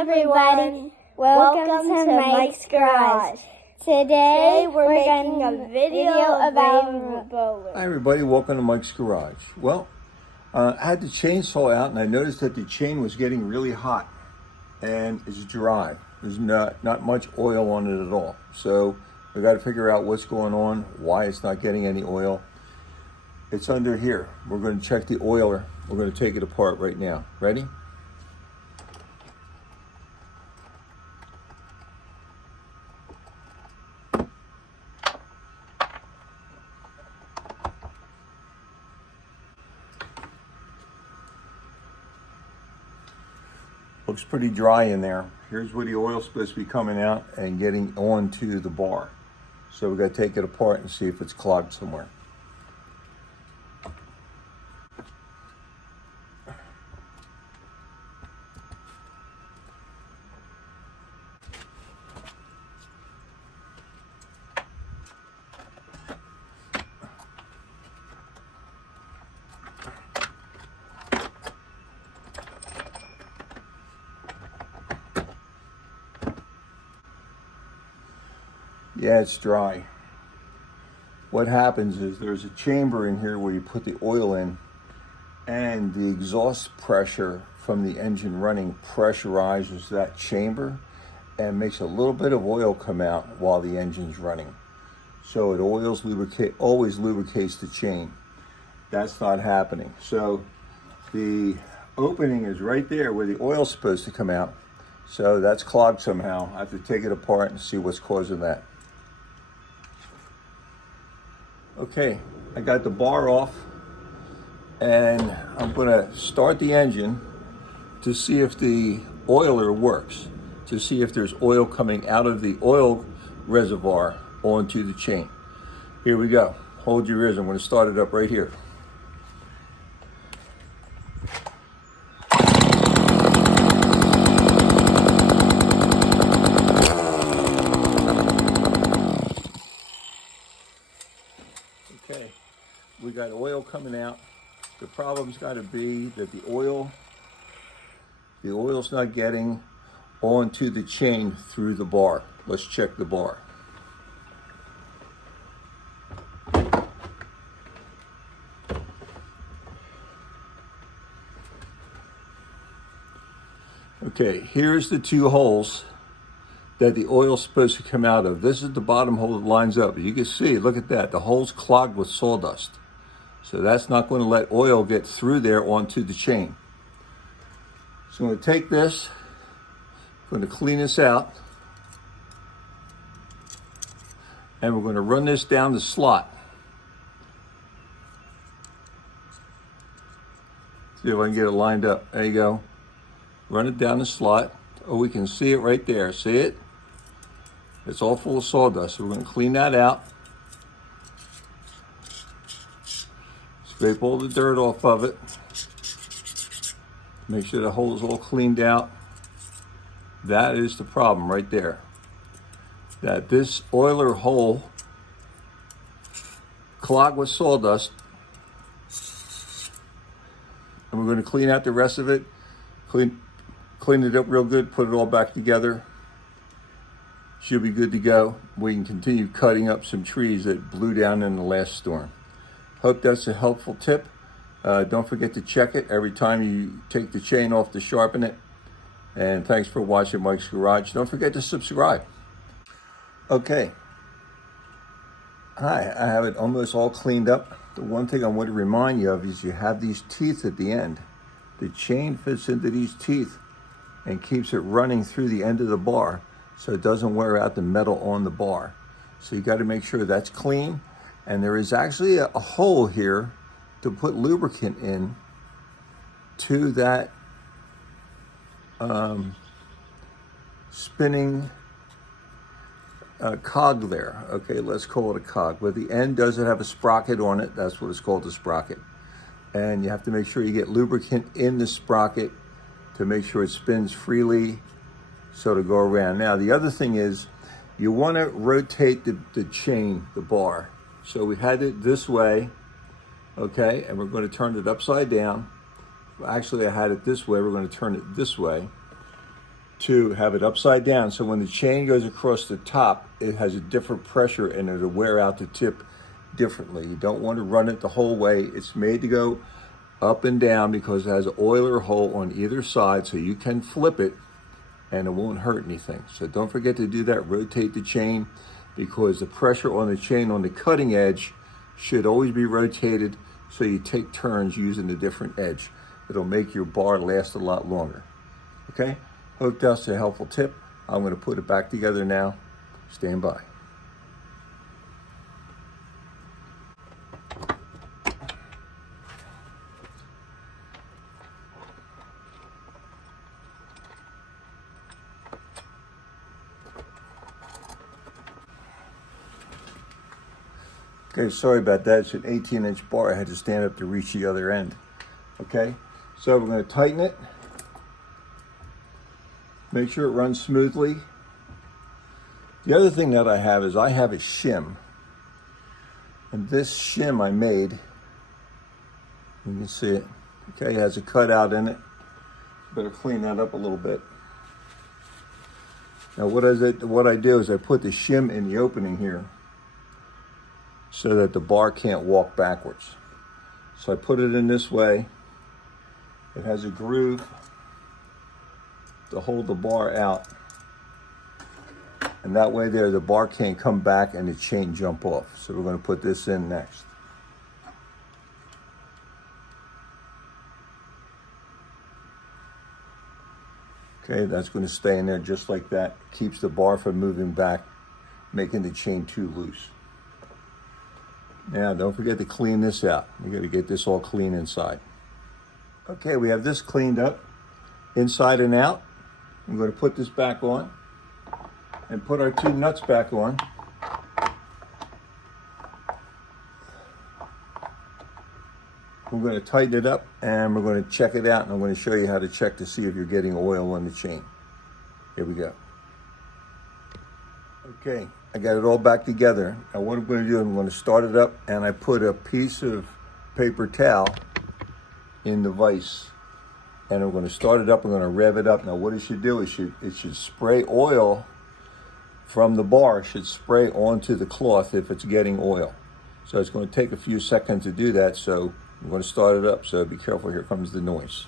everyone. Welcome to Mike's Garage. Today we're making a video of our bowler. Hi everybody, welcome to Mike's Garage. Well, I had the chainsaw out and I noticed that the chain was getting really hot and it's dry. There's not much oil on it at all. So we got to figure out what's going on, why it's not getting any oil. It's under here. We're going to check the oiler. We're going to take it apart right now. Ready? Looks pretty dry in there. Here's where the oil's supposed to be coming out and getting onto the bar. So we got to take it apart and see if it's clogged somewhere. Yeah, it's dry. What happens is there's a chamber in here where you put the oil in, and the exhaust pressure from the engine running pressurizes that chamber and makes a little bit of oil come out while the engine's running. So it always lubricates the chain. That's not happening. So the opening is right there where the oil's supposed to come out. So that's clogged somehow. I have to take it apart and see what's causing that. Okay, I got the bar off and I'm gonna start the engine to see if the oiler works, to see if there's oil coming out of the oil reservoir onto the chain. Here we go. Hold your ears, I'm gonna start it up right here. Okay, we got oil coming out. The problem's got to be that the oil's not getting onto the chain through the bar. Let's check the bar. Okay, here's the two holes that the oil's supposed to come out of. This is the bottom hole that lines up. You can see, look at that, the hole's clogged with sawdust. So that's not going to let oil get through there onto the chain. So I'm going to take this, I'm going to clean this out, and we're going to run this down the slot. See if I can get it lined up. There you go. Run it down the slot. Oh, we can see it right there. See it? It's all full of sawdust, so we're going to clean that out. Scrape all the dirt off of it. Make sure the hole is all cleaned out. That is the problem right there. That this oiler hole clogged with sawdust. And we're going to clean out the rest of it. Clean it up real good, put it all back together. Should be good to go. We can continue cutting up some trees that blew down in the last storm. Hope that's a helpful tip. Don't forget to check it every time you take the chain off to sharpen it. And thanks for watching Mike's Garage. Don't forget to subscribe. Okay. Hi, I have it almost all cleaned up. The one thing I want to remind you of is you have these teeth at the end. The chain fits into these teeth and keeps it running through the end of the bar so it doesn't wear out the metal on the bar. So you got to make sure that's clean. And there is actually a hole here to put lubricant in to that spinning cog there. Okay, let's call it a cog. But the end doesn't have a sprocket on it. That's what it's called, a sprocket. And you have to make sure you get lubricant in the sprocket to make sure it spins freely so to go around. Now, the other thing is you want to rotate the chain, the bar. So we had it this way, okay, and we're going to turn it upside down. Actually, I had it this way. We're going to turn it this way. to have it upside down, so when the chain goes across the top, it has a different pressure and it'll wear out the tip differently. You don't want to run it the whole way. It's made to go up and down because it has an oiler hole on either side, so you can flip it and it won't hurt anything. So don't forget to do that. Rotate the chain, because the pressure on the chain on the cutting edge should always be rotated, so you take turns using a different edge. It'll make your bar last a lot longer. Okay? Hope that's a helpful tip. I'm going to put it back together now. Stand by. Okay, sorry about that. It's an 18-inch bar. I had to stand up to reach the other end. Okay, so we're going to tighten it. Make sure it runs smoothly. The other thing that I have is I have a shim. And this shim I made, you can see it. Okay, it has a cutout in it. Better clean that up a little bit. Now what I do is I put the shim in the opening here so that the bar can't walk backwards. So I put it in this way. It has a groove to hold the bar out. And that way there, the bar can't come back and the chain jump off. So we're going to put this in next. Okay, that's going to stay in there just like that. Keeps the bar from moving back, making the chain too loose. Now, don't forget to clean this out. We got to get this all clean inside. Okay, we have this cleaned up inside and out. I'm going to put this back on and put our two nuts back on. We're going to tighten it up and we're going to check it out, and I'm going to show you how to check to see if you're getting oil on the chain. Here we go. Okay, I got it all back together. Now what I'm going to do, I'm going to start it up, and I put a piece of paper towel in the vise. And I'm going to start it up, I'm going to rev it up. Now what it should do is it should spray oil from the bar. It should spray onto the cloth if it's getting oil. So it's going to take a few seconds to do that, so I'm going to start it up, so be careful, here comes the noise.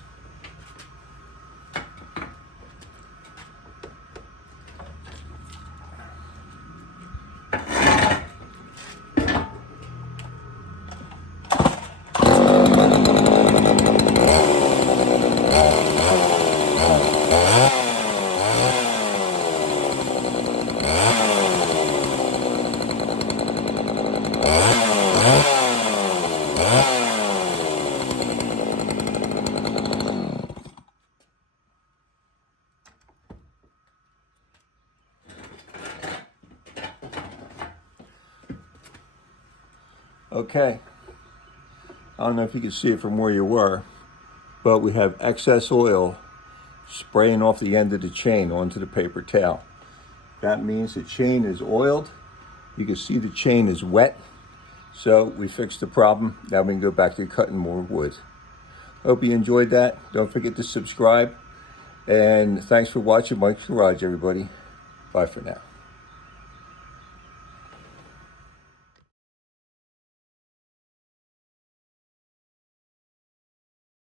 Okay, I don't know if you can see it from where you were, but we have excess oil spraying off the end of the chain onto the paper towel. That means the chain is oiled. You can see the chain is wet. So we fixed the problem. Now we can go back to cutting more wood. Hope you enjoyed that. Don't forget to subscribe. And thanks for watching Mike's Garage, everybody. Bye for now.